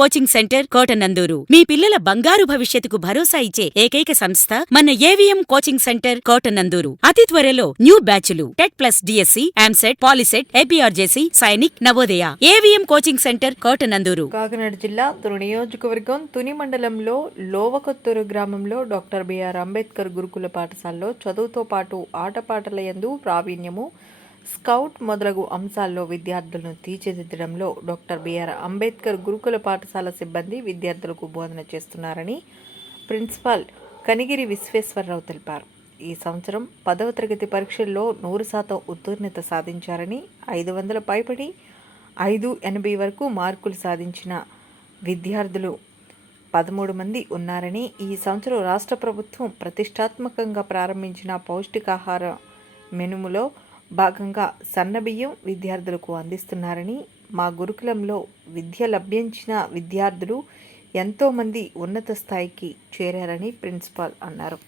Coaching centre Kotananduru మీ పిల్లల బంగారు భవిష్యత్తుకు భరోసా ఇచ్చే ఏకైక సంస్థ మన ఏవిఎం కోచింగ్ సెంటర్ కోటనందూరు. అతి త్వరలో న్యూ బ్యాచ్లు టెట్ ప్లస్ డిఎస్సి, ఆమ్సెట్, POLYCET, APRJC, Sainik, Navodaya. AVM coaching centre Kotananduru. Kakinada జిల్లా తుని నియోజకవర్గం తుని మండలంలో లోవకొత్తూరు గ్రామంలో డాక్టర్ బిఆర్ అంబేద్కర్ గురుకుల పాఠశాలలో చదువుతో పాటు ఆటపాటల యందు ప్రావీణ్యము, స్కౌట్ మొదలగు అంశాల్లో విద్యార్థులను తీర్చిదిద్దడంలో డాక్టర్ బిఆర్ అంబేద్కర్ గురుకుల పాఠశాల సిబ్బంది విద్యార్థులకు బోధన చేస్తున్నారని ప్రిన్సిపాల్ కనిగిరి విశ్వేశ్వరరావు తెలిపారు. ఈ సంవత్సరం 10వ తరగతి పరీక్షల్లో 100% ఉత్తీర్ణత సాధించారని, 500 పైబడి 580 వరకు మార్కులు సాధించిన విద్యార్థులు 13 మంది ఉన్నారని, ఈ సంవత్సరం రాష్ట్ర ప్రభుత్వం ప్రతిష్టాత్మకంగా ప్రారంభించిన పౌష్టికాహార మెనుములో భాగంగా సన్నబియ్యం విద్యార్థులకు అందిస్తున్నారని, మా గురుకులంలో విద్య లభ్యించిన విద్యార్థులు ఎంతోమంది ఉన్నత స్థాయికి చేరారని ప్రిన్సిపాల్ అన్నారు.